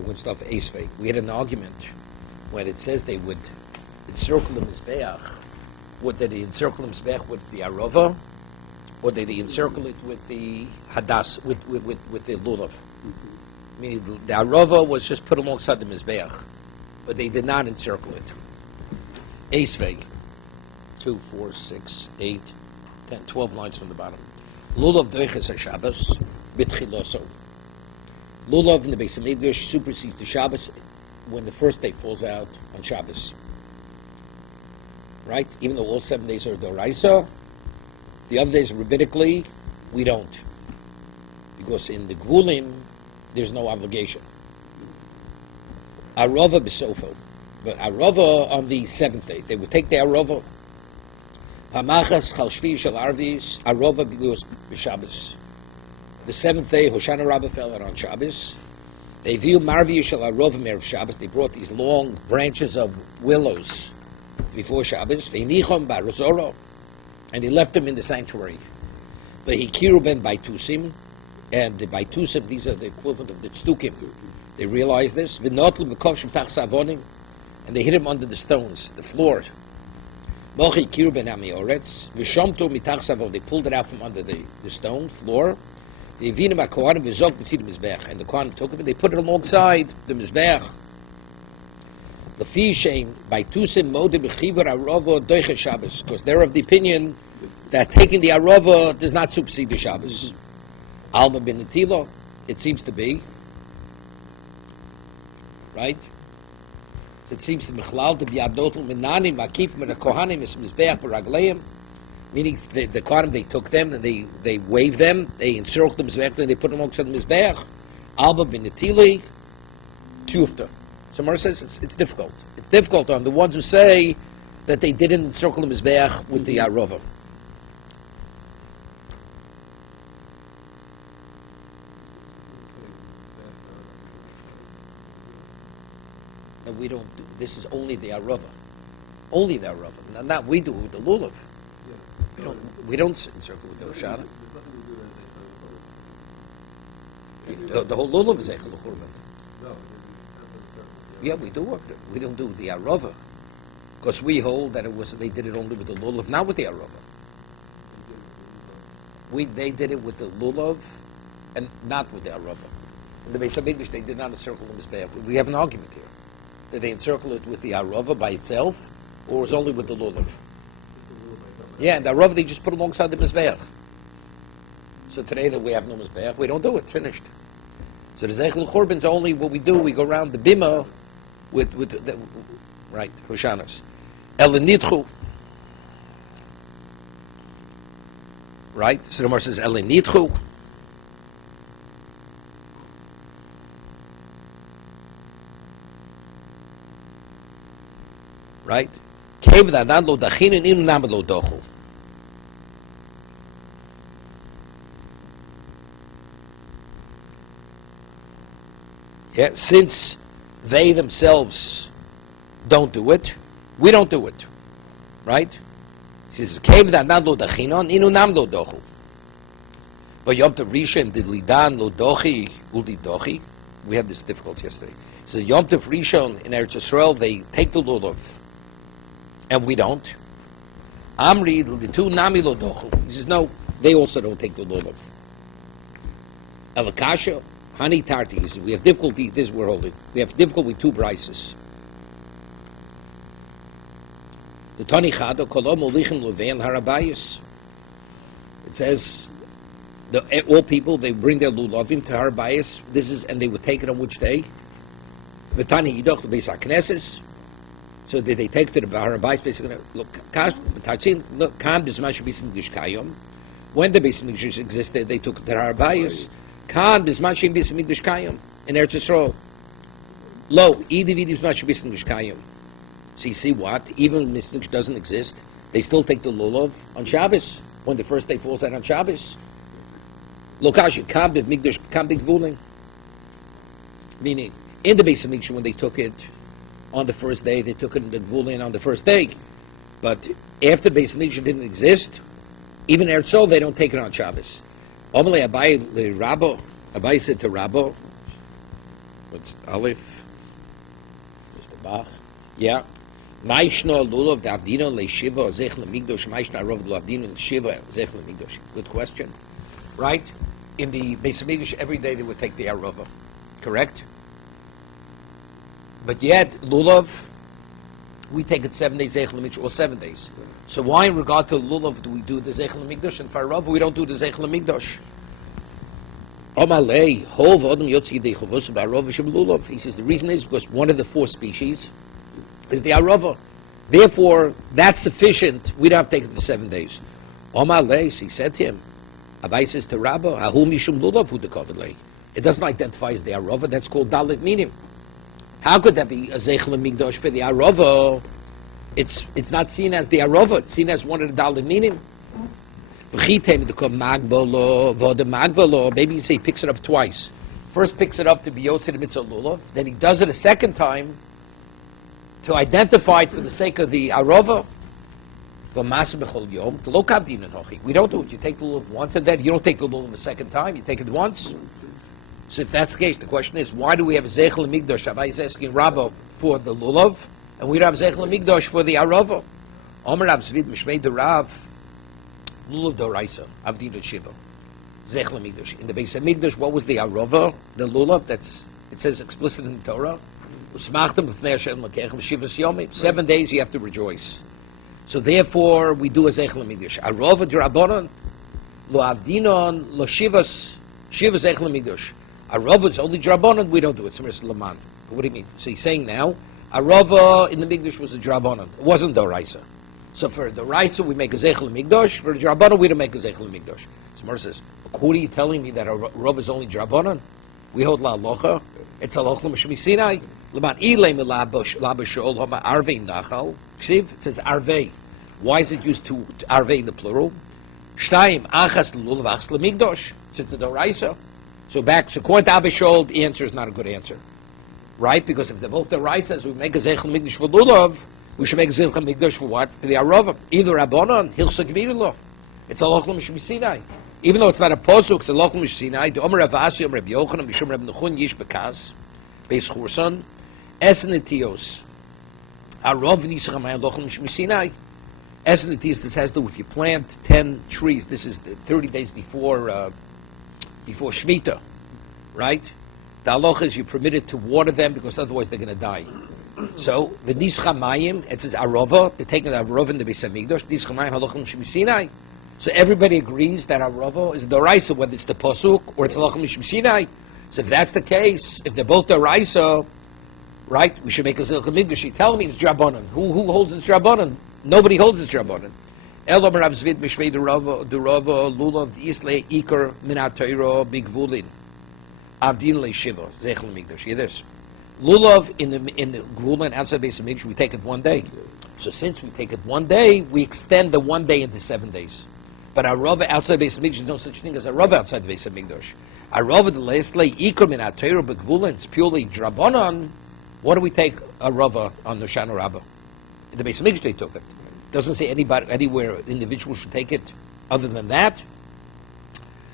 It went stuff Esvei. We had an argument when it says they would encircle the Mizbeach. Would they encircle the Mizbeach with the Arava, or did they encircle it with the Hadas, with the Lulav? Meaning the Arava was just put alongside the Mizbeach, but they did not encircle it. Esvei. 2, 4, 6, 8, 10, 12 lines from the bottom. Lulav doiches HaShabbos b'tchiloso. Lulav in the Beis Hamikdash supersedes the Shabbos when the first day falls out on Shabbos. Right? Even though all 7 days are Doraisa, the other days rabbinically, we don't. Because in the Gvulim, there's no obligation. Arava b'sofo. But Arava on the 7th day. They would take the Arava. Hamachas chal shvi shel arvis Arava b'gos b'Shabbos. The 7th day, Hoshana Rabbah fell out on Shabbos. They view Marvi shel Arava Merev Shabbos. They brought these long branches of willows before Shabbos. Ve'nichom ba'rozoro. And he left them in the sanctuary. Ve'hikiru ben baitusim. And the baitusim, these are the equivalent of the tztukim. They realized this. V'notlu b'kovshim tach savonim. And they hit him under the stones, the floor. Mochi kiru ben amioretz. V'shomto mitach savon. They pulled it out from under the stone floor. And the Kohanim took it and they put it alongside the Mizbeach. The Fishain by Tusim Mode Bechiver Arava Doiche Shabbos, because they're of the opinion that taking the Arava does not supersede the Shabbos. Alma bin Netilo, it seems to be. Right? So it seems to Mechlal to be Adotul Minanim Makif Min Kohanim is Mizbeach Baragleim. Meaning the Kohanim, they took them and they waved them, they encircled the Mizbeach, and they put them alongside the Mizbeach. Alba bin Netili, Tufta. So Mara says it's difficult. It's difficult on the ones who say that they didn't encircle the Mizbeach with the Arava. And we don't do, this is only the Arava. Only the Arava. Not we do it with the Lulav. We don't encircle with the Hoshana. The whole Lulav is Eichel Churban. Yeah, we do work. We don't do the Arava, because we hold that they did it only with the Lulav, not with the Arava. They did it with the Lulav, and not with the Arava. In the Beis Hamikdash, they did not encircle the Mizbeach. We have an argument here. Did they encircle it with the Arava by itself, or was it only with the Lulav? Yeah, and the Arava they just put alongside the Mizbeach. So today that we have no Mizbeach, we don't do it. Finished. So the Zeichel Churban's only what we do. We go around the bima with the right Hoshanas. Elenitchu. Right. So the Gemara says Elenitchu. Right. Yeah, since they themselves don't do it, we don't do it. Right? He says, but Yom Tov Rishon did Lidan lo dochi uldi dochi. We had this difficulty yesterday. He says, Yom Tov Rishon in Eretz Yisrael, they take the Lulav. And we don't. Amri l'ditu nami lo dochu. He says, no, they also don't take the Lulav. Elakasha, Hani Tarti. He says, we have difficulty, this we're holding. We have difficulty with two brises. The Tani Chado, Kolom Olichem Lovein Harabayas. It says, all people, they bring their Lulavim to Harabayas. And they would take it on which day? The Tani Yidoch, the Beis HaKnesses. So did they take to the Harabayas? Basically, look, Kan Bisman Shabis Mikdash Kayom. When the Beis Mikdash existed, they took it to the Harabayas. Kan Bisman Shabis Mikdash Kayom in Eretz Yisrael. Lo, Idi Bisman Shabis Mikdash Kayom. So you see what? Even when Mikdash doesn't exist, they still take the Lulav on Shabbos when the first day falls out on Shabbos. Lokashi Kan Mikdash Kan Bigvuling. Meaning, in the Beis Hamikdash when they took it on the first day, they took it in the Gvulin on the first day. But after Beis Hamikdash didn't exist, even Eretz Yisrael, they don't take it on Shabbos. Amalei Abai le Rabbo. Abai said to Rabbo, What's Aleph? Mr. Bach. Yeah. Maishno lulav davdino le'shiva zech le'migdosh. Maishno arov davdino le'shiva zech le'migdosh. Good question. Right? In the Beis Hamikdash, every day they would take the arova. Correct? But yet, lulav, we take it 7 days, Zeichel HaMikdash, or 7 days. So why, in regard to lulav, do we do the Zeichel HaMikdash, and for arava, we don't do the Zeichel HaMikdash? He says the reason is because one of the 4 species is the arava. Therefore, that's sufficient. We don't have to take it for 7 days. He said to him, Abai says to Rabba, it doesn't identify as the arava, that's called dalit minim. How could that be a Zeichel HaMikdash for the arava? It's not seen as the arava, it's seen as one of the dalit minim. Maybe you say he picks it up twice. First picks it up to be Yotzei the Mitzvah Lulav, then he does it a second time to identify it for the sake of the arava. We don't do it. You take the lulav once and then you don't take the lulav a second time, you take it once. So if that's the case, the question is, why do we have a Zeichel HaMikdash? Rabbi is asking Rabba for the lulav, and we don't have Zeichel HaMikdash for the arava. Omer Rav Zvid Mishmei the Rav Lulav Doraisa, Avdin Shiva, Zeichel HaMikdash. In the Beis Hamikdash, what was the arava? The lulav. It says explicit in the Torah. 7 days you have to rejoice. So therefore, we do a Zeichel HaMikdash. Arava D'Rabbanan, Lo Avdinon, Lo Shivas, Shiva Zeichel HaMikdash. Arava is only D'Rabbanan, we don't do it. What do you mean? So he's saying now, arava in the Mikdash was a D'Rabbanan. It wasn't Doraisa. So for the Raisa, we make a Zeichel HaMikdash. For the D'Rabbanan, we don't make a Zeichel HaMikdash. So Mar says, what are you telling me that arava is only D'Rabbanan? We hold La Alocha. It's Alocha L'Mishmi Sinai. L'man Ilay L'Abashol Hama Arvei Nachal. It says Arvei. Why is it used to Arvei in the plural? Shtayim Achas L'Lulav Achas L'Mikdash. It's a Doraisa. So according to Abishol, the answer is not a good answer. Right? Because if they're both Doraisas, we make a Zeichel HaMikdash for Lulav, we should make a Zeichel HaMikdash for what? For the arava. Either Rabbanon, Hilchah Gemirillah. It's a Aloch L'Mishmi Sinai. Even though it's not a posuk, it's a Aloch L'Mishmi Sinai. The Omer Rav Asi, Omer Rabbi Yochanan, Mishum Rabbi Nechun, Yish Bekaz, Beis Churson, Esen Etios, Arov Nisach HaMay Aloch L'Mishmi Sinai. Esen Etios, this has to do if you plant 10 trees, this is the 30 days before Shemitah, right? The halacha is you're permitted to water them because otherwise they're going to die. So the Nischa Mayim, it says Arava, they're taking the Arava in the Beis Hamikdash, Nischa Mayim Halachim Mishmi Sinai. So everybody agrees that Arava is Doraisa, whether it's the Pasuk or it's Halachim Mishmi Sinai. So if that's the case, if they're both Doraisa, right, we should make a Zeichel HaMikdash. You tell me it's Drabanan. Who holds it's Drabanan? Nobody holds it's Drabanan. Elo Rav Zvid Mishmei Durava Lulav Isle Iker Minat Torah Bigvulin Avdin LeShiva Zeichel HaMikdash. Hear this. Lulav in the Gvulin outside Beis Hamikdash, we take it 1 day. So since we take it 1 day, we extend the 1 day into 7 days. But arava outside Beis Hamikdash, there's no such thing as arava outside Beis Hamikdash. Arava the Leslei Iker Minat Torah Bigvulin. It's purely Drabanan. What do we take arava on the Shana Rabbah? In the Beis Hamikdash they took it. Doesn't say anywhere individual should take it other than that.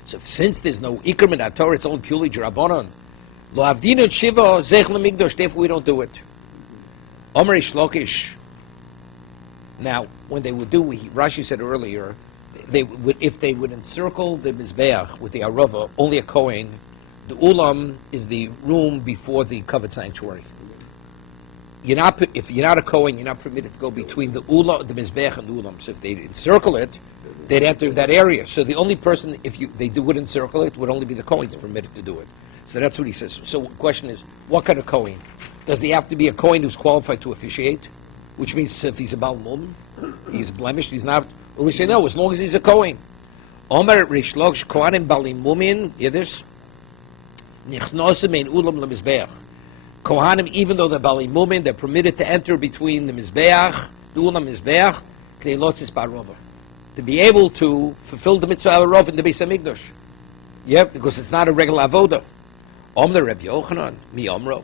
So since there's no Iker Minat Torah, it's only purely Drabanan. Lo Avdin Shiva Zeichel HaMikdash, therefore we don't do it. Omer Ish Lakish. Now, when they would do, Rashi said earlier, if they would encircle the Mizbeach with the Arava, only a Kohen, the Ulam is the room before the covered sanctuary. If you're not a Kohen, you're not permitted to go between the Mizbeach and the Ulam. So if they encircle it, they'd enter that area. So the only person, they would encircle it, would only be the Kohen that's permitted to do it. So that's what he says. So the question is, what kind of Kohen? Does he have to be a Kohen who's qualified to officiate? Which means if he's a Baal Mum, he's blemished, he's not. Or we say no, as long as he's a Kohen. Omer Rishlok Kohanim Balim Mumin, hear this? Nichnosim ein Ulam leMizbeach. Kohanim, even though they're Balim Mumin, they're permitted to enter between the Mizbeach, the Ulam Mizbeach, Kleilotzis Barova, to be able to fulfill the mitzvah Arov in the Beis Hamikdash. Yeah, because it's not a regular avoda. Omer Rabbi Yochanan, mi Omro.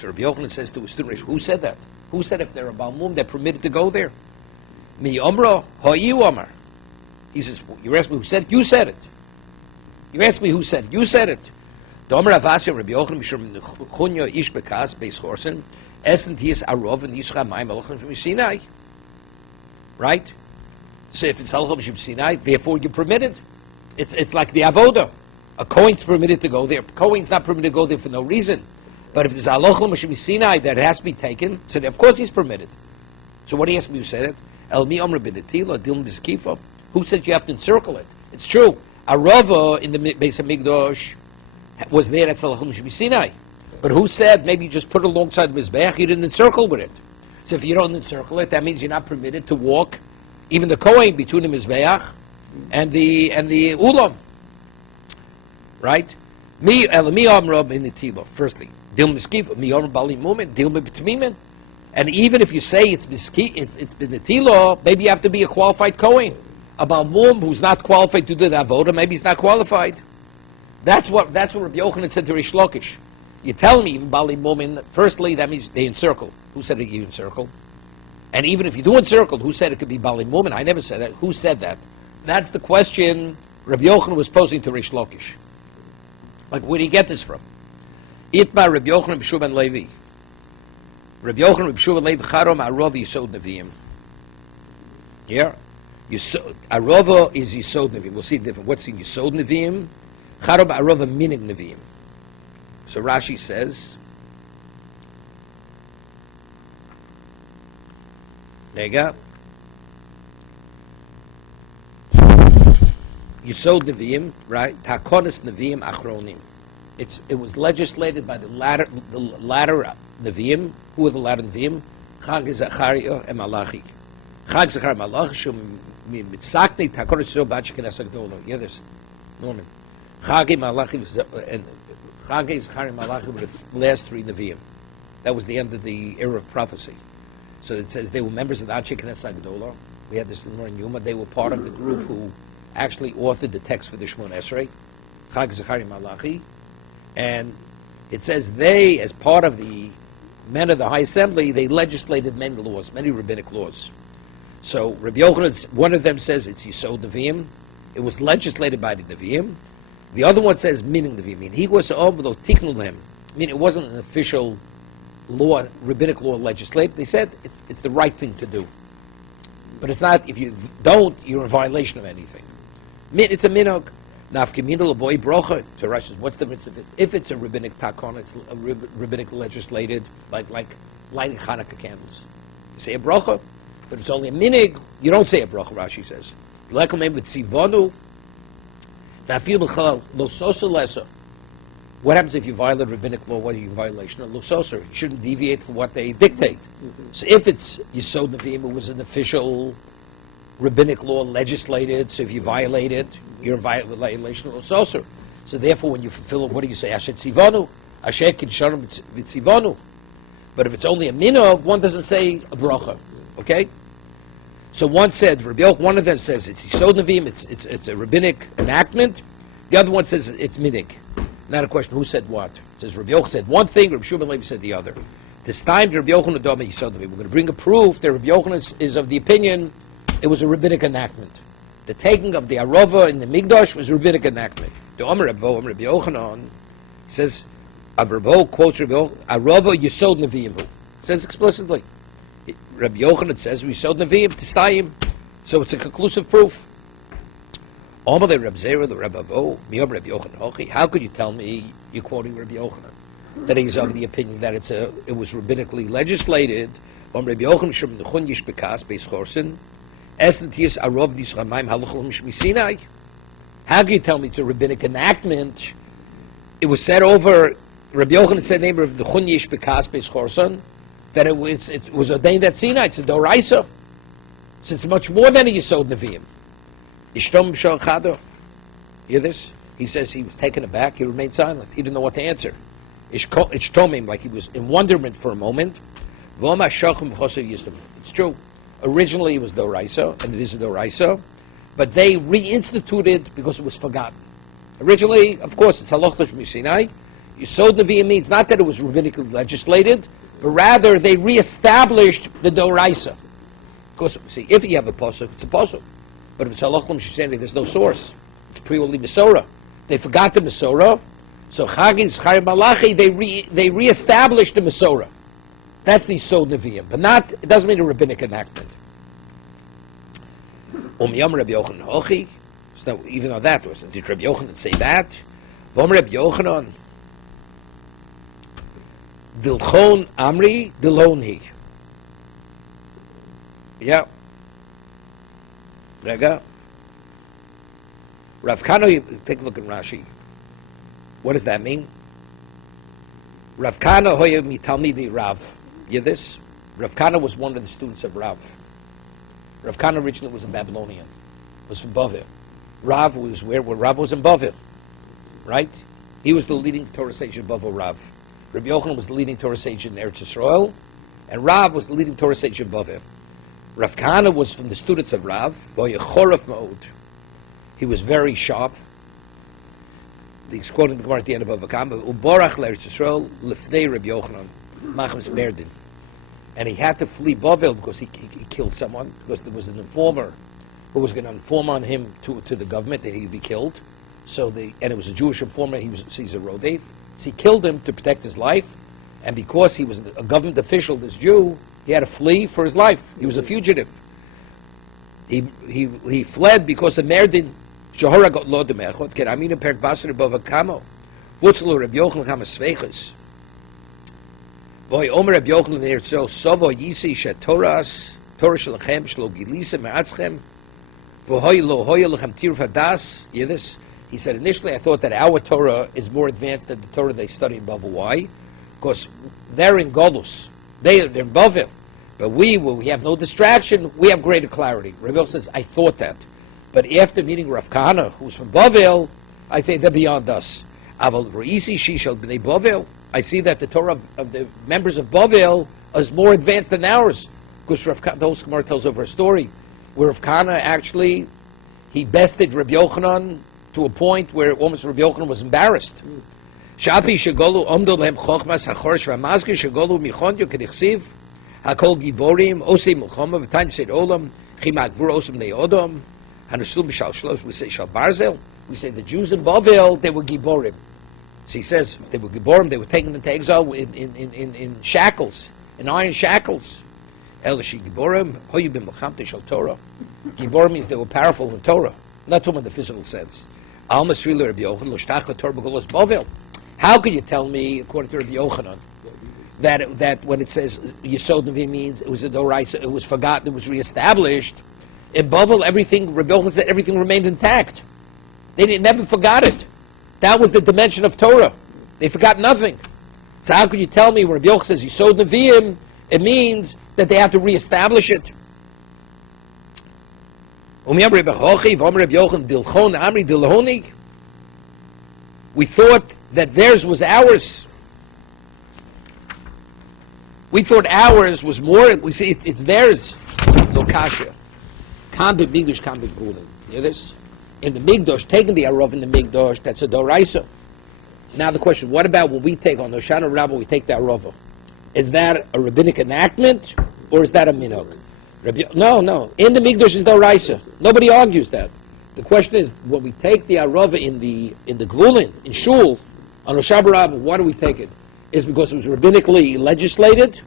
So Rabbi Yochanan says to his student, who said that? Who said if they're a Balmum, they're permitted to go there? Mi Omro, Ha'iyu Omer. He says, you asked me who said it? You said it. You asked me who said it? You said it. Domer Avasya Rabbi Yochanan Mishum Chunyo Ish Bekas Beis Chorsen Esent His Arov and Yischa Mayim Halachim from Sinai. Right? So if it's Halachim from Sinai, therefore you're permitted. It's like the Avoda. A Kohen's permitted to go there. Kohen's not permitted to go there for no reason. But if there's Halachim from Sinai that has to be taken, so of course he's permitted. So what do you ask me who said it? El Mi Omer B'Netila Dilm B'Skifa. Who said you have to encircle it? It's true. Arava in the Beis HaMikdash was there at Halachim from Sinai. But who said maybe you just put it alongside the Mizbeach, you didn't encircle with it? So if you don't encircle it, that means you're not permitted to walk, even the Kohen, between the Mizbeach and the Ulam. Right? Mi Amra in the Tilo. Firstly, Dil Miskif, Mi Amra Bali Mumin, Dil Betmimin. And even if you say it's been the Tilo, maybe you have to be a qualified Kohen. A Balmum who's not qualified to do the Avoda, maybe he's not qualified. That's what Rabbi Yochanan said to Rish Lakish. You tell me, even Bali Mumin, firstly, that means they encircle. Who said that you encircle? And even if you do encircle, who said it could be Bali Mumin? I never said that. Who said that? That's the question Rabbi Yochanan was posing to Rish Lakish. Like, where do you get this from? Itma Rabbi Yochanan B'Shuv ben Levi. Rabbi Yochanan B'Shuv ben Levi Charom Arov Yisod Neviim. Yeah? Arova is Yisod Neviim. We'll see different. What's in Yisod Neviim? Charom Arova Minig Neviim. So Rashi says, Nega, Yisod Neviim, right? Takonis Neviim Achronim. It was legislated by the latter Neviim. Who are the latter Neviim? Chag Zachariah and Malachi. Chag Zachariah and Malachi shum mitzakni takonis so bad shekenas agdolo. Yeah, there's Norman. Chag Malachi and Chag Zachariah and Malachi were the last three Neviim. That was the end of the era of prophecy. So it says they were members of the Anshe Knesset Agdola. We had this in Yuma. They were part of the group who actually authored the text for the Shemon Esrei, Chag Zachariah Malachi. And it says they, as part of the men of the High Assembly, they legislated many laws, many rabbinic laws. So Rabbi Yochanan, one of them says it's Yisod Neviim. It was legislated by the Neviim. The other one says meaning Neviim. I mean, he was below Tiknul. I mean, it wasn't an official law, rabbinic law legislated. They said it's the right thing to do. But it's not, if you don't, you're in violation of anything. It's a minog. Nafkimino boy brocha. So Rashi says, what's the mitzvah? If it's a rabbinic takon, it's a rabbinic legislated, like lighting Hanukkah candles. You say a brocha, but it's only a minig. You don't say a brocha. Rashi says, lekamem with tzivonu. Nafil b'chal lo sosa lesa. What happens if you violate rabbinic law? What are you in violation of lo sosa? You shouldn't deviate from what they dictate. So if it's Yisod Neviim, it was an official rabbinic law legislated, so if you violate it, you're in violation of lo sosa. So therefore, when you fulfill it, what do you say? Asher tzivonu, asher kidsharim v'tzivonu. But if it's only a minhag, one doesn't say a bracha. Okay? So one said, one of them says it's Yisod Neviim, it's a rabbinic enactment. The other one says it's minig. Not a question who said what. It says Rabbi Yochanan said one thing, Rabbi Shimon Levi said the other. This time, Rabbi Yochanan Doma Yisod Neviim. We're going to bring a proof that Rabbi Yochanan is of the opinion it was a rabbinic enactment. The taking of the Arova in the Migdash was a rabbinic enactment. The Omer Rabbi Yochanan says, Rabbi quotes Rabbi Yochanan, Arova Yisod Neviim. Says explicitly. Rabbi Yochanan says Yisod Neviim Tistayim. So it's a conclusive proof. How could you tell me you're quoting Rabbi Yochanan that he's of the opinion that it was rabbinically legislated? How can you tell me it's a rabbinic enactment? It was said over Rabbi Yochanan said name of the Chunyish Bekas Beis Chorson that it was ordained at Sinai. It's a Doraisa. So it's much more than a Yisod Neviim. Hear this? He says he was taken aback. He remained silent. He didn't know what to answer. Ishtomim, like he was in wonderment for a moment. It's true. Originally it was Doraisa, and it is a Doraisa, but they reinstituted because it was forgotten. Originally, of course, it's Halachah from Sinai. Yisod Neviim means not that it was rabbinically legislated, but rather they reestablished the Doraisa. Because, see, if you have a pasuk, it's a pasuk. But if it's halachim shisheni, there's no source. It's purely Masorah. They forgot the Masorah, So Chagis Chayim Malachi, they reestablished the Masorah. That's the Yisod Nevi'im, but not. It doesn't mean a rabbinic enactment. Yom Rabbi Yochanan Hochi. So even though that was, did Rabbi Yochanan say that? Vom Rabbi Yochanan Dilchon Amri Dilonhi. Yeah. Rega. Rav Kana, take a look at Rashi. What does that mean? Rav Kana hoya mi talmidi Rav. You this? Rav Kana was one of the students of Rav. Rav Kana originally was a Babylonian. Was from Bavel. Rav was where Rav was in Bavel. Right? He was the leading Torah sage in Bavel, Rav. Rabbi Yochanan was the leading Torah sage in Eretz Yisrael, and Rav was the leading Torah sage in Bavel. Rav Kana was from the students of Rav. He was very sharp. He's quoting the Gemara at the end of Bava Kama. Uborach l'Eretz Yisrael lifnei Rabbi Yochanan machmas merdin, and he had to flee Bavel because he killed someone, because there was an informer who was going to inform on him to the government that he'd be killed. And it was a Jewish informer. He was Caesar Rodev. So he killed him to protect his life, and because he was a government official, this Jew, he had to flee for his life. He was a fugitive. He fled because of Merdin. Shahara got lo demechot. Ken amina perk basar bava kamo. Vutzlu Reb Yochanan chamas sveiches. Voy omer Reb Yochanan neirtzel sovo yisi shetoras Torah shelachem shlo gilisa me'atzchem. Vohoy lo hoy lechem tiruf hadas. Yidis. He said, initially I thought that our Torah is more advanced than the Torah they study in Bavel. Why? Because they're in Golus. They're in Bavel. But we have no distraction, we have greater clarity. Rabbi says, I thought that. But after meeting Rav Kahana, who's from Bavel, I say they're beyond us. I see that the Torah of the members of Bavel is more advanced than ours. Because the whole Gemara tells over a story where Rav Kahana actually, he bested Rabbi Yochanan to a point where almost Rabbi Yochanan was embarrassed. Shapi shegolu omdo lehem chochmas hachorish v'amazke shegolu michonyo kedichsiv hakol giborim osim milchoma v'tayim seid olam chimat vur osim neodom hanusul b'shal shlos we say shal barzel. We say the Jews in Bavel, they were giborim. So he says they were giborim. They were taken into exile in shackles, in iron shackles. Elishi giborim hoyu b'milchamte shal Torah. Giborim means they were powerful in Torah, not talking in the physical sense. How could you tell me, according to Rabbi Yochanan, that when it says Yisod Nevi means it was a Doraisa, it was forgotten, it was reestablished? In Bavel, everything, Rabbi Yochanan said, everything remained intact. They never forgot it. That was the dimension of Torah. They forgot nothing. So how could you tell me when Rabbi Yochanan says Yisod Nevi'im, it means that they have to reestablish it? We thought that theirs was ours. We thought ours was more. We see it's theirs. Lokasha. Kambit Migdosh, Kambit Gulen. You hear this? In the Migdosh, taking the Arav in the Migdosh, that's a Doraisa. Now the question, what about when we take on Hoshana Rabbah, we take the Arava? Is that a rabbinic enactment, or is that a Minog? No. In the Migdosh is Doraisa. Nobody argues that. The question is, when we take the Arava in the Gvulin, in Shul, on Rosh Hashanah, why do we take it? Is it because it was rabbinically legislated?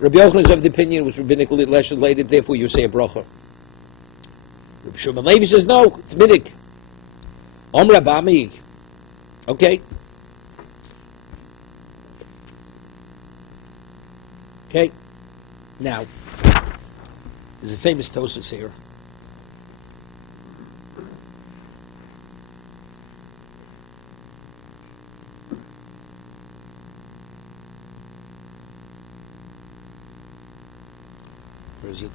Rabbi Yochanan is of the opinion it was rabbinically legislated, therefore you say a bracha. Rabbi Shimon Levi says, no, it's midig. Om Rabami. Okay. Okay. Now, there's a famous Tosas here. Where is it?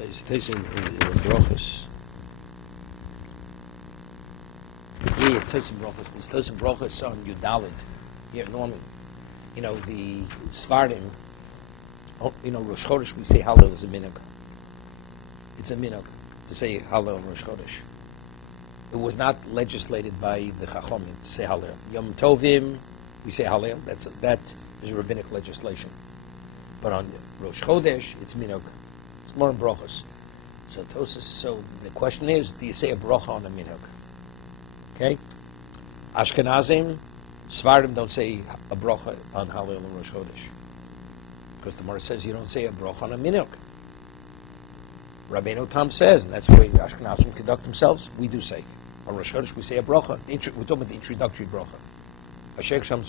It's in brachos. Yeah, it's in brachos. There's in brachos on Yudalid. Here, normally, the Svardim. Rosh Chodesh we say Hallel is a minhag. It's a minhag to say Hallel on Rosh Chodesh. It was not legislated by the Chachomim to say Hallel. Yom Tovim we say Hallel. That is rabbinic legislation. But on Rosh Chodesh it's minhag. It's more in brachos. So the question is, do you say a bracha on a minhag? Okay? Ashkenazim, Svardim don't say a bracha on Hallel and Rosh Chodesh. Because the Gemara says you don't say a bracha on a minhag. Rabbeinu Tam says, and that's the way the Ashkenazim conduct themselves, we do say. On Rosh Chodesh we say a bracha. We're talking about the introductory bracha. Svardim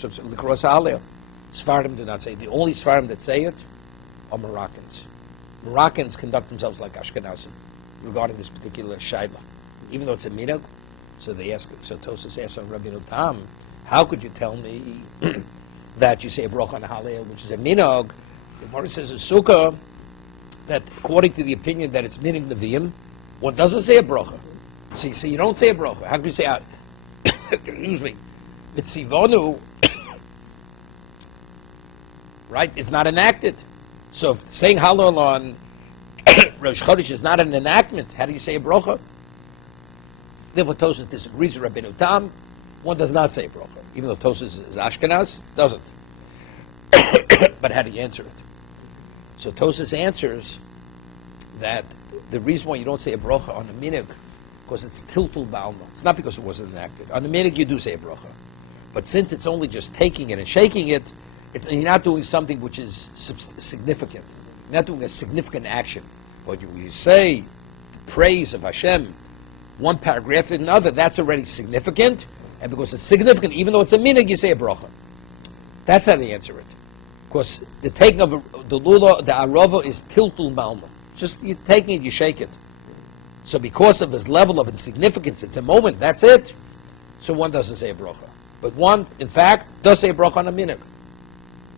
do not say it. The only Svardim that say it are Moroccans. Moroccans conduct themselves like Ashkenazim regarding this particular shayla. Even though it's a minhag, so Tosas asks on Rabbeinu Tam, how could you tell me that you say a bracha on Hallel, which is a minhag? The Gemara says in Sukkah that according to the opinion that it's minhag Nevi'im, one doesn't say a bracha. See, you don't say a bracha. How can you say, excuse me, Mitzivonu, right? It's not enacted. So if saying Hallel on Rosh Chodesh is not an enactment, how do you say a bracha? Therefore, Tosas disagrees with Rabbeinu Tam. One does not say a bracha, even though Tosas is Ashkenaz, doesn't. But how do you answer it? So Tosas answers that the reason why you don't say a bracha on a minhag, because it's tiltul ba'alma. It's not because it wasn't enacted. On the minhag you do say a bracha. But since it's only just taking it and shaking it, you're not doing something which is significant. You're not doing a significant action. But you say the praise of Hashem, one paragraph to another, that's already significant. And because it's significant, even though it's a minhag, you say a bracha. That's how they answer it. Because the taking of the lula, the arava is tiltul ba'alma. Just you're taking it, you shake it. So because of this level of insignificance, it's a moment, that's it. So one doesn't say a bracha. But one, in fact, does say a bracha on a minhag.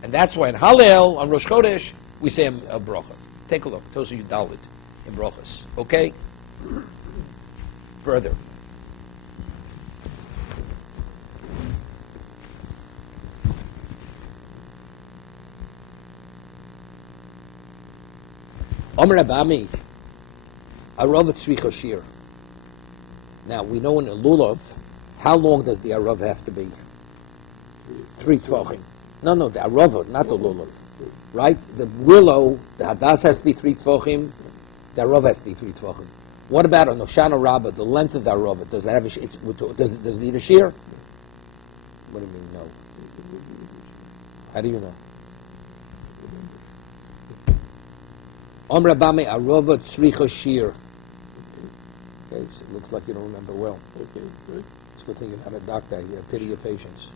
And that's why in Hallel, on Rosh Chodesh, we say a bracha. Take a look. Those are you Dalit in brachas. Okay? Further. Omer Abami, Arav Tzricha Shir. Now, we know in a lulav, how long does the Arav have to be? 3 tvachim. No, the Arava, not the lulav. Right? The willow, the hadas has to be 3 tvachim, the Arav has to be 3 tvachim. What about on Hoshana Rabbah, the length of the Arava? Does that have does it need a shear? What do you mean, no? How do you know? Omer Abami Arava Tzricha Shir. Okay, so it looks like you don't remember well. Okay, good. It's a good thing you're not a doctor. You pity your patients.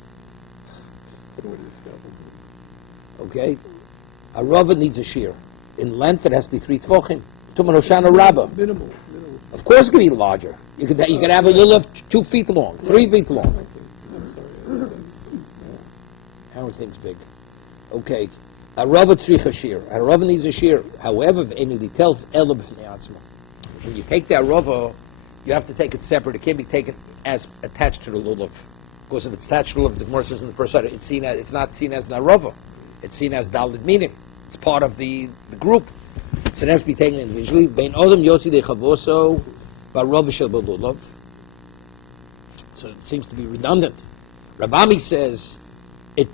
Okay? Arava needs a shear. In length, it has to be 3 tvachim. Tuman Hoshana Rabbah. Minimal. Of course, it can be larger. You could have a lulav 2 feet long, 3 feet long. I'm sorry. Howard thinks big. Okay. Arava tzricha shear. Arava needs a shear. However, any details, ela b'fnei atzma. When you take the arava, you have to take it separate. It can't be taken as attached to the lulav. Because if it's attached to the lulav, the Gemara says in the first side, it's not seen as an arava. It's seen as dalid meaning. It's part of the group. So it has to be taken individually. Bein odom yotzi de chavoso ba'arava shel b'lulav. So it seems to be redundant. Rabami says it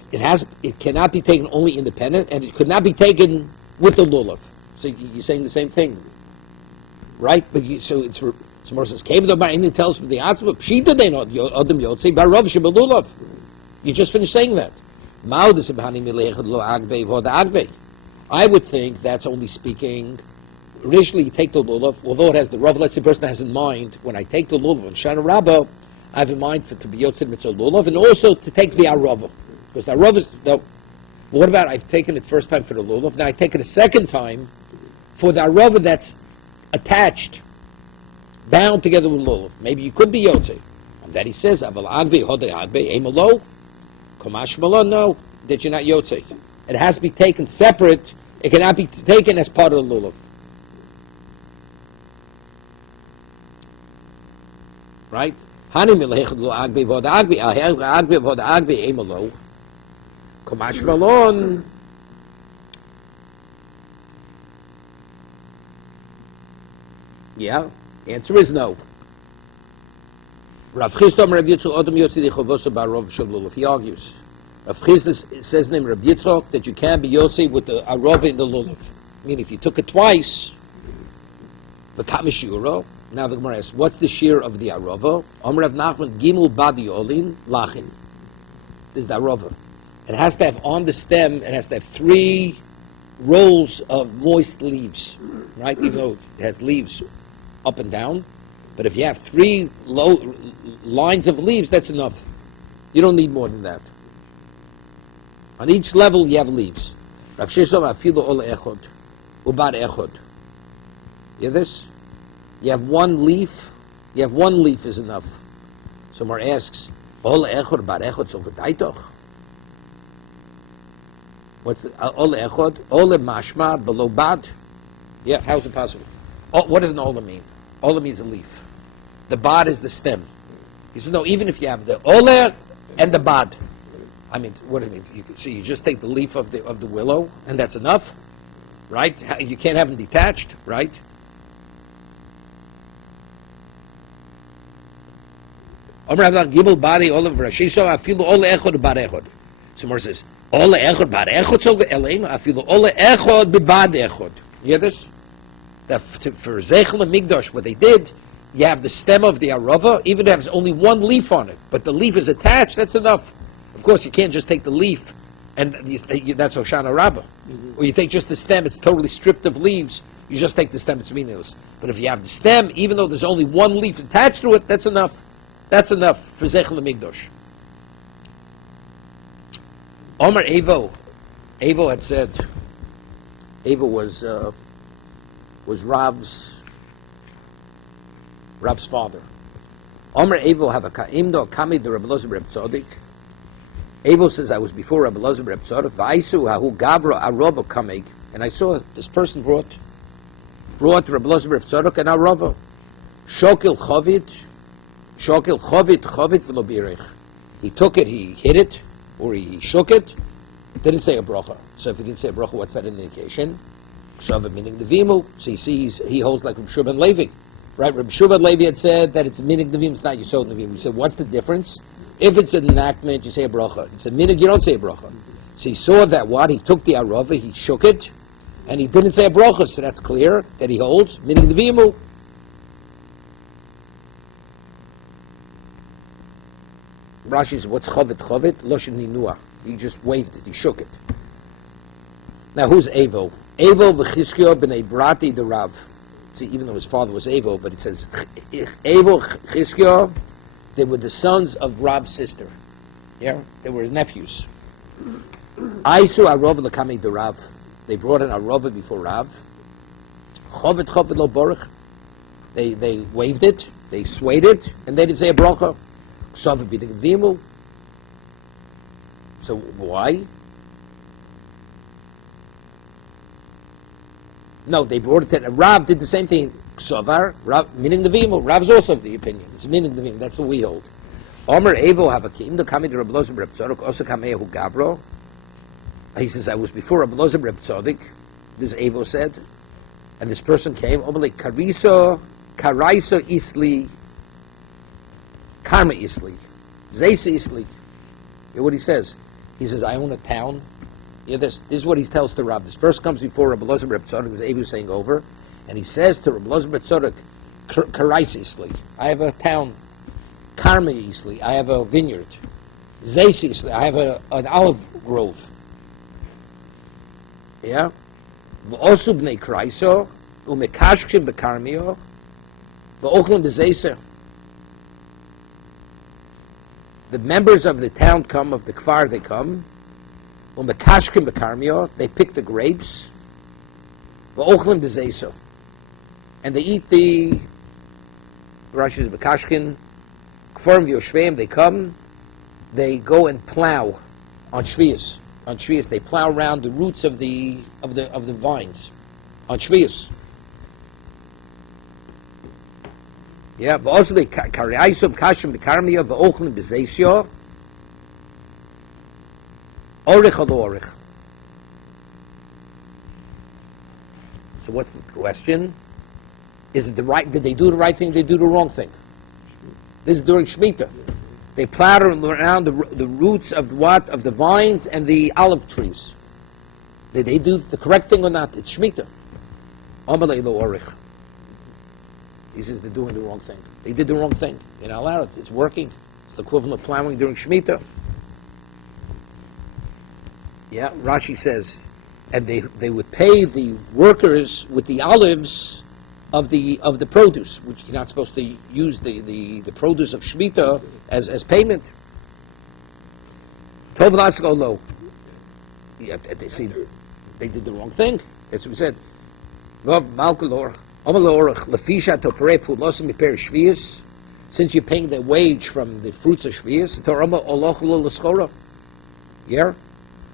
cannot be taken only independent, and it could not be taken with the lulav. So you're saying the same thing, right? But so Gemara says it tells from the atzma pshita they know odom yotzi ba'arava shel b'lulav. You just finished saying that. I would think that's only speaking. Initially, you take the lulav, although it has the rav. Let's say the person has in mind, when I take the lulav and Shana Rabbah, I have in mind to be yotzid mitzvah lulav, and also to take the arava, because the arava is. No, what about I've taken it first time for the lulav? Now I take it a second time for the arava that's attached, bound together with lulav. Maybe you could be yotzid. And that he says, "Aval agbe hodei agbe emalo, komash malo." No, that you're not yotzid. It has to be taken separate. It cannot be taken as part of the lulav. right? Hani milechad lo agbi vod agbi, agbi vod agbi emolo. Kamash malon. Yeah, the answer is no. Rav Chisda Rav Yitzchok Odom Yotzi Dichovosa Barov Shavlulav. He argues. Rav Chisda says in Rav Yitzchok that you can be Yotzi with the Arov in the Lulav. I mean, if you took it twice, the Kamishuro. Now the Gemara asks, what's the shear of the Arova? Omer Rav Nachman Gimel Badi Olin Lachin. This is the Arova. It has to have on the stem. It has to have 3 rolls of moist leaves, right? Even though it has leaves up and down, but if you have 3 lines of leaves, that's enough. You don't need more than that. On each level, you have leaves. Rav Shishov afilu ole echod, ubar echod. You hear this? You have 1 leaf. You have 1 leaf is enough. Someone asks, ole echod, bar echod, so v'daitoch. What's the ole echod? Ole mashma below bad. Yeah, how's it possible? Oh, what does an ole mean? Ole means a leaf. The bod is the stem. He says, no, even if you have the ole and the bod. I mean, what do you mean? So you just take the leaf of the willow, and that's enough, right? You can't have them detached, right? Gimel badi ole v'rashisho afilu ole echod bar echod. Someone says, ole echod bar echod so eleim afilu ole echod b'bad echod. You hear this? That for Zeichel and Migdosh, what they did, you have the stem of the Arava, even if there's only 1 leaf on it, but the leaf is attached, that's enough. Of course, you can't just take the leaf, and that's Hoshana Rabbah. Or you take just the stem, it's totally stripped of leaves, you just take the stem, it's meaningless. But if you have the stem, even though there's only 1 leaf attached to it, that's enough. That's enough for Zeichel and Migdosh. Omer Evo. Evo had said, Evo was Rav's father. Omer Evo have a kaimdo kami de Rabbi Elazar Reb Tzodik. Evo says, I was before Rabbi Elazar Reb Tzodik. Vaisu hahu gavra arova kameg, and I saw this person brought Rabbi Elazar Reb Tzodik and arova. Shokil chovit v'lo birich. He took it, he hit it, or he shook it. Didn't say a bracha. So if he didn't say a bracha, what's that indication? Kshav meaning the vimu. So he holds like Rabbi Shua ben Levi. Right? Rabbi Shua ben Levi had said that it's minig nevim, it's not yisod nevim. He said, what's the difference? If it's an enactment, you say a bracha. It's a minig, you don't say a bracha. So he saw that what? He took the arava, he shook it, and he didn't say a bracha. So that's clear that he holds minig nevimu. Rashi says, what's chovit? Loshen ninua. He just waved it, he shook it. Now who's Evo? Evo v'Chizkiyo b'nei Brati the Rav. See, even though his father was Evo, but it says Evo, Chizkiyo, they were the sons of Rav's sister. Yeah, they were his nephews. Aisu Arova l'kamei the Rav. They brought an Arova before Rav. Chovet lo borach. They waved it, they swayed it, and they didn't say a bracha. So why? No, they brought it to Rav did the same thing. Ksovar, Rav, meaning the Vimu. Rav's also of the opinion. It's meaning the Vimu. That's what we hold. Omer Evo Havakim, the Kamid Rabbi Elazar Reb Tzadok, also Kamehu Gabro. He says, I was before Rabbi Elazar Reb Tzadok, this Evo said, and this person came, Omer Karaiso Isli, Karma Isli, Zeisa Isli. Hear what he says? He says, I own a town. You know, this is what he tells to Rav. This verse comes before Rabbi Elazar Reb Tzadok, this Evo saying over, and he says to Rabbi Elazar Reb Tzadok, Karaisa Isli, I have a town. Karma Isli, I have a vineyard. Zeisa Isli, I have an olive grove. Yeah? V'osu b'nei Kraiso, u'mekashkim b'karmio, v'ochlim b'zeisa. The members of the town come, of the kfar they come, u'mekashkim b'karmio, they pick the grapes, v'ochlim b'zeisa. And they eat the, Rashi is b'kashkin, Kfarim v'yoshveim, they come, they go and plow on Shvius. On Shvius, they plow around the roots of the vines. On Shvius. Yeah, v'osli karyaisum kashim b'karmiya v'ochlin b'zeisyo orich al orich. So what's the question? Is it the right? Did they do the right thing? Did they do the wrong thing? This is during Shemitah. They plowed around the roots of what? Of the vines and the olive trees. Did they do the correct thing or not? It's Shemitah. Amalei lo orich. He says they're doing the wrong thing. They did the wrong thing. You're not allowed it. It's working. It's the equivalent of plowing during Shemitah. Yeah, Rashi says, and they would pay the workers with the olives of the produce, which you're not supposed to use the produce of Shemitah as payment. Tov Lasko lo. Yeah, they see they did the wrong thing. That's what we said. Since you're paying the wage from the fruits of Shvius, yeah?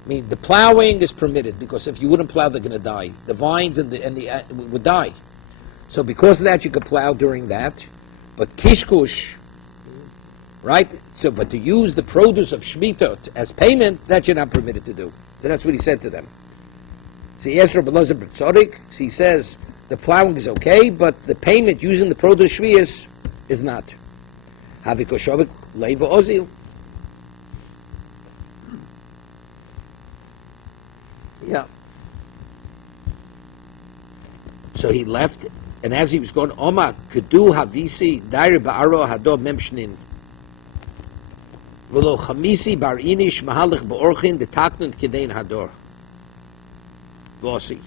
I mean, the plowing is permitted, because if you wouldn't plow, they're going to die. The vines and the would die. So because of that, you could plow during that. But kishkush, right? So, but to use the produce of Shemitah as payment, that you're not permitted to do. So that's what he said to them. So he says the plowing is okay, but the payment using the produce Shvius is not. Havikoshovik leiva ozil. Yeah. So he left, and as he was going, Oma kedu havisi dair ba'aro hado memshnin. V'lo chamisi bar inish mahalich ba'orchin detaknun kedein hador. Glossy.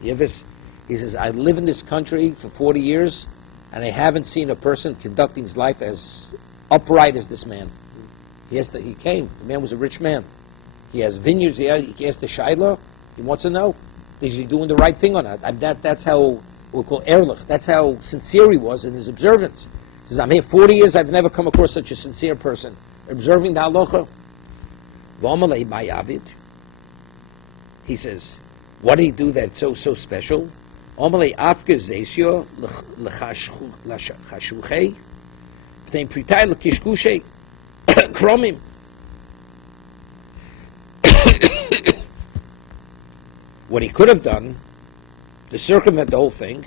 He says, I live in this country for 40 years, and I haven't seen a person conducting his life as upright as this man. He came. The man was a rich man. He has vineyards. He asked the Shaila. He wants to know, is he doing the right thing or not? That's how we'll call ehrlich. That's how sincere he was in his observance. He says, I'm here 40 years. I've never come across such a sincere person observing the halacha. V'amalei ma'yavid. He says, what did he do that's so special? Amalei afke zeisyo l'chashuchei v'tein pritai l'kishkushei kromim. What he could have done to circumvent the whole thing,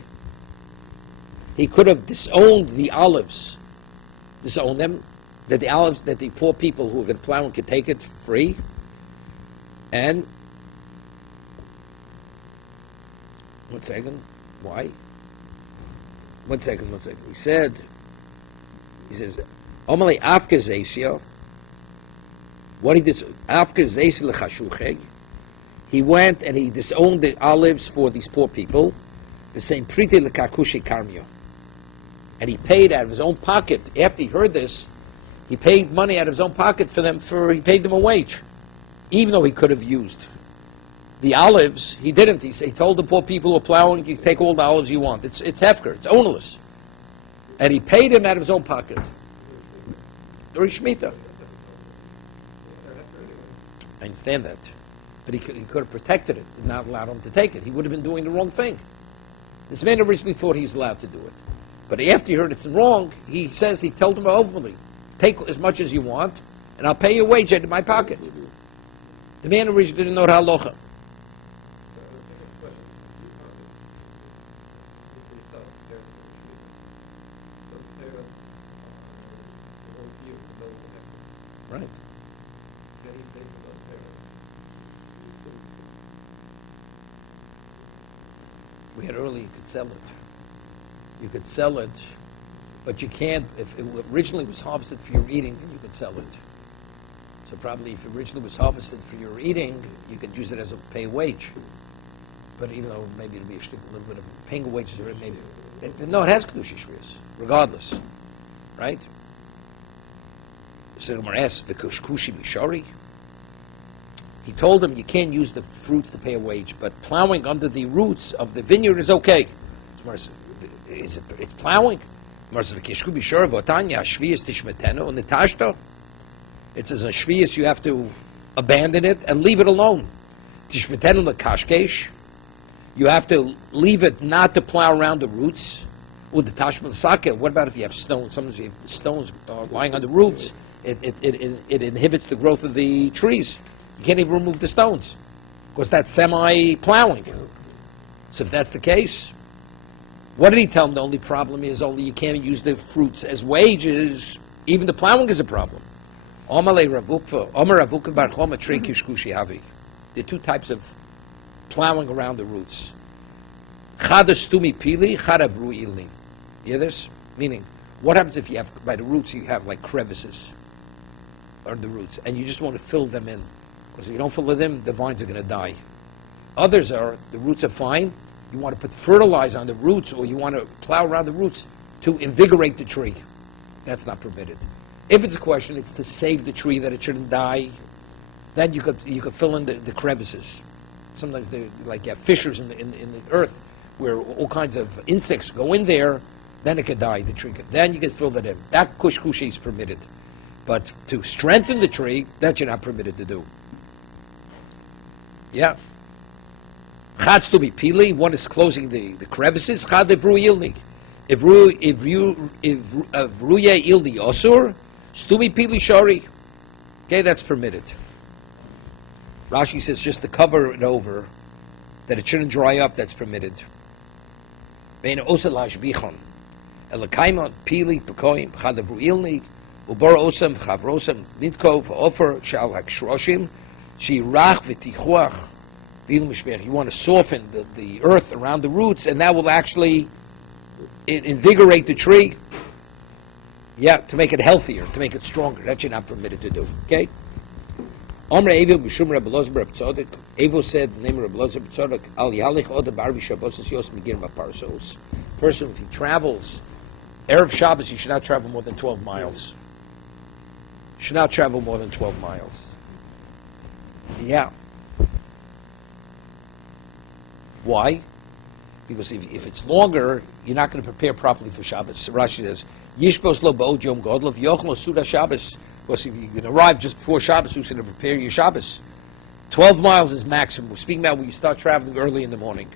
he could have disowned the olives, disowned them, that the olives, that the poor people who are going to plow could take it free, and one second. Why? One second. He says, Omali afke zeisyo. What he did, afke zeisyo l'chashucheg. He went and he disowned the olives for these poor people. The same priti l'kakushi karmio. And he paid out of his own pocket. After he heard this, he paid money out of his own pocket for them. He paid them a wage, even though he could have used the olives. He didn't. He told the poor people who were plowing, "You take all the olives you want. It's hefker. It's ownerless." And he paid him out of his own pocket during Shemitah. I understand that, but he could have protected it and not allowed him to take it. He would have been doing the wrong thing. This man originally thought he was allowed to do it, but after he heard it's wrong, he told him openly, "Take as much as you want, and I'll pay you a wage out of my pocket." The man originally didn't know the halacha. Right. We had earlier, you could sell it. You could sell it, but you can't, if it originally was harvested for your eating, then you could sell it. So probably if it originally was harvested for your eating, you could use it as a pay wage. But even though maybe it'll be a little bit of paying a wage, maybe. No, it has Kedusha Shvius, regardless. Right? So Gemara asks, "V'kushkushi b'shari." He told him you can't use the fruits to pay a wage, but plowing under the roots of the vineyard is okay. It's plowing. It says on Shvius you have to abandon it and leave it alone. Tishmeten lekashkesh. You have to leave it not to plow around the roots. What about if you have stones? Sometimes you have stones lying on the roots. It inhibits the growth of the trees. You can't even remove the stones because that's semi-plowing. So if that's the case, what did he tell them? The only problem is only you can't use the fruits as wages. Even the plowing is a problem. There are two types of plowing around the roots. You hear this? Meaning, what happens if you have, by the roots, you have like crevices on the roots, and you just want to fill them in. Because if you don't fill them in, the vines are going to die. Others are, the roots are fine, you want to put fertilizer on the roots, or you want to plow around the roots to invigorate the tree. That's not permitted. If it's a question, it's to save the tree that it shouldn't die, then you could fill in the crevices. Sometimes you have fissures in the earth where all kinds of insects go in there, then it could die, the tree. Then you can fill that in. That kushkushi is permitted. But to strengthen the tree, that you're not permitted to do. Yeah. Chad's to be pili, one is closing the crevices. Chad evru yilni. Evruye ildi osur, stumi pili shari. Okay, that's permitted. Rashi says just to cover it over, that it shouldn't dry up, that's permitted. Vein oselash bichon. Elakaimon, pili, pekoim, chad evru yilni, ubor osam, chavrosam, nitkov, ofer, shal hakshroshim, shirach v'tichuach. You want to soften the earth around the roots, and that will actually invigorate the tree. Yeah, to make it healthier, to make it stronger. That you're not permitted to do. Okay? Evo said, the name of Rabbi Elazar B'Tzadok, Al Yalich Oda Barbi Shabbos Yos Megir Parsos. Person, if he travels, Erev Shabbos, you should not travel more than 12 miles. You should not travel more than 12 miles. Yeah. Why? Because if it's longer, you're not going to prepare properly for Shabbos. So Rashi says, Yishbos lo ba'od yom godlov yochlo suda Shabbos. Because if you can arrive just before Shabbos, who's going to prepare your Shabbos? 12 miles is maximum. We're speaking about when you start traveling early in the morning.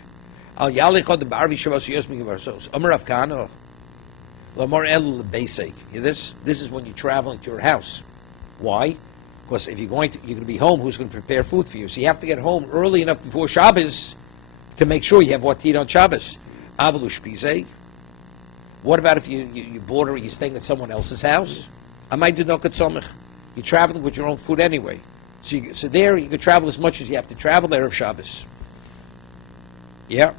Al yalichod the ba'arvi Shabbos yosmi varsos. Amar Afkano. Lamar el lebeisei. This is when you're traveling to your house. Why? Because if you're going to be home, who's going to prepare food for you? So you have to get home early enough before Shabbos to make sure you have what to eat on Shabbos. Avalush. What about if you're staying at someone else's house? You're traveling with your own food anyway. So there you can travel as much as you have to travel there of Shabbos. Yeah.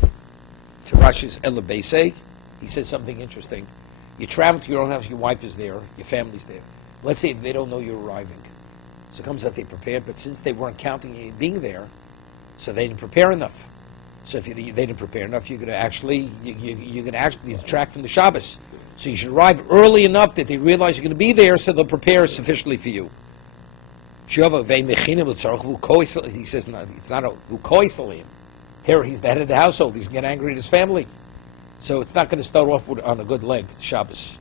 To Rashi's Elabese, he says something interesting. You travel to your own house, your wife is there, your family's there. Let's say they don't know you're arriving. So it comes out they prepared, but since they weren't counting you being there, so they didn't prepare enough. So if they didn't prepare enough, you're going to actually detract from the Shabbos. So you should arrive early enough that they realize you're going to be there, so they'll prepare sufficiently for you. He says, no, it's not a ukoisalim. Here, he's the head of the household. He's going to get angry at his family. So it's not going to start off on a good leg, Shabbos.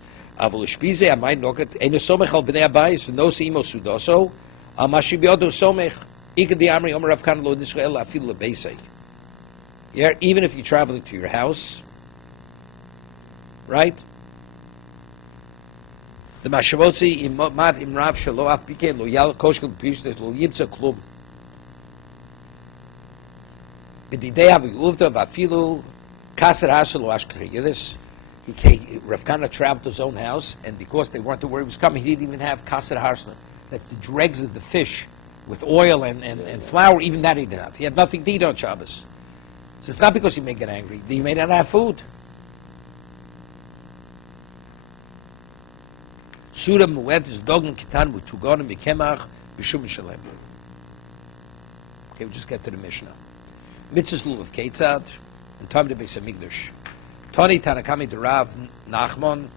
Yeah, even if you're traveling to your house, right? The Mashavotzi imad imrav shelo af pike lo yal koshkel pishtes lo yitza klub. B'didei havi uvta v'afilu kaser hashelo ashkari. This, Rav Kana traveled to his own house, and because they weren't aware he was coming, he didn't even have kaser hashelo. That's the dregs of the fish with oil and flour. Even that he didn't have. He had nothing to eat on Shabbos. So it's not because he may get angry. He may not have food. Surah Mu'ed is dogen kitan v'tugonim b'kemach b'shum shalem. Okay, we'll just get to the Mishnah. Mitzvahs lulav ketzad and time to Beis Hamikdash. Tani Tanakami Derav Nachman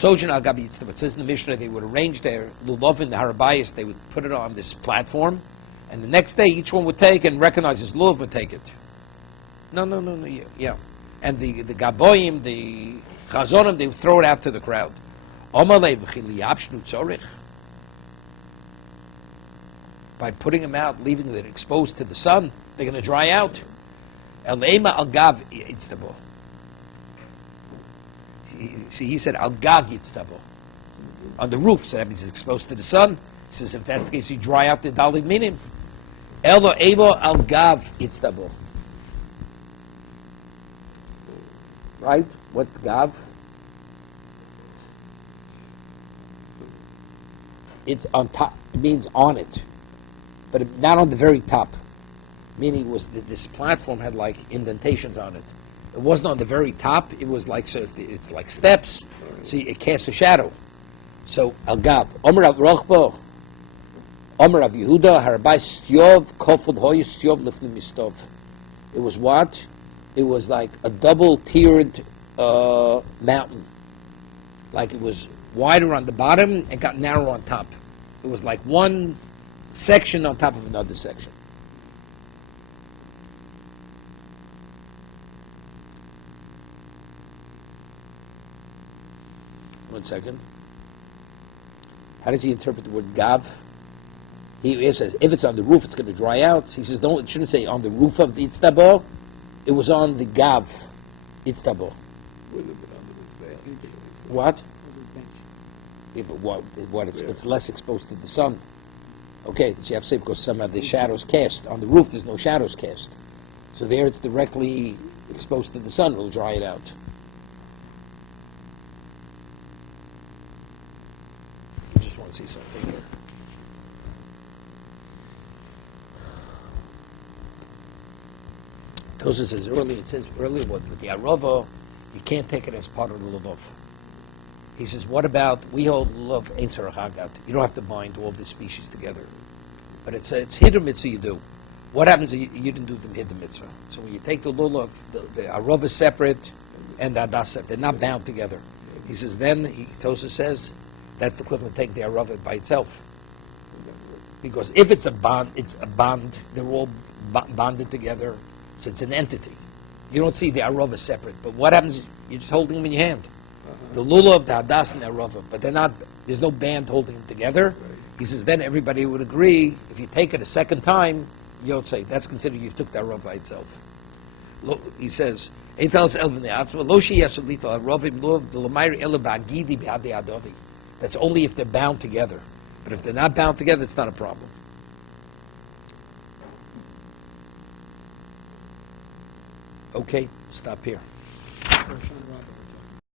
Sojan al Gabi Yitztam. It says in the Mishnah they would arrange their lulav in the harabayas. They would put it on this platform, and the next day each one would take and recognize his lulav would take it. No, yeah. And the gaboyim, the chazonim, they would throw it out to the crowd. by putting them out, leaving them exposed to the sun, they're going to dry out. El-ema al-gav yitztabo. See, he said al-gav yitztabo. On the roof, so that means it's exposed to the sun. He says, if that's the case, you dry out the dalid minim. El-ema al-gav yitztabo. Right? What's gav? It's on top. It means on it, but not on the very top. Meaning, was this platform had like indentations on it. It wasn't on the very top. It was like, so it's like steps. See, it casts a shadow. So al gav. Omer av rochbo. Omer av Yehuda harabay stiyov kofod hoy stiyov lifnim mistov. It was what? It was like a double-tiered mountain. Like it was wider on the bottom and got narrow on top. It was like one section on top of another section. One second. How does he interpret the word gav? He says, if it's on the roof, it's going to dry out. He says, no, it shouldn't say on the roof of the itztabo. It was on the gav itztabo. What? Yeah, but what it's less exposed to the sun. Okay, you have to say because some of the shadows cast. On the roof, there's no shadows cast. So there it's directly exposed to the sun. It'll dry it out. I just want to see something here. Tosa says earlier, with the arava, you can't take it as part of the lulav. He says, what about, we hold lulav ein tzarach hagat. You don't have to bind all the species together. But it's hiddur mitzvah you do. What happens if you didn't do the hiddur mitzvah? So when you take the lulav, the arava is separate and the adas separate. They're not bound together. He says, Tosa says, that's the equivalent of taking the arava by itself. Because if it's a bond, they're all bonded together. So it's an entity. You don't see the arava separate. But what happens? You're just holding them in your hand. The lulav, the hadas, and the arava. But they're not. There's no band holding them together. He says then everybody would agree. If you take it a second time, you don't say that's considered you took the arava by itself. He says, that's only if they're bound together. But if they're not bound together, it's not a problem. Okay, stop here.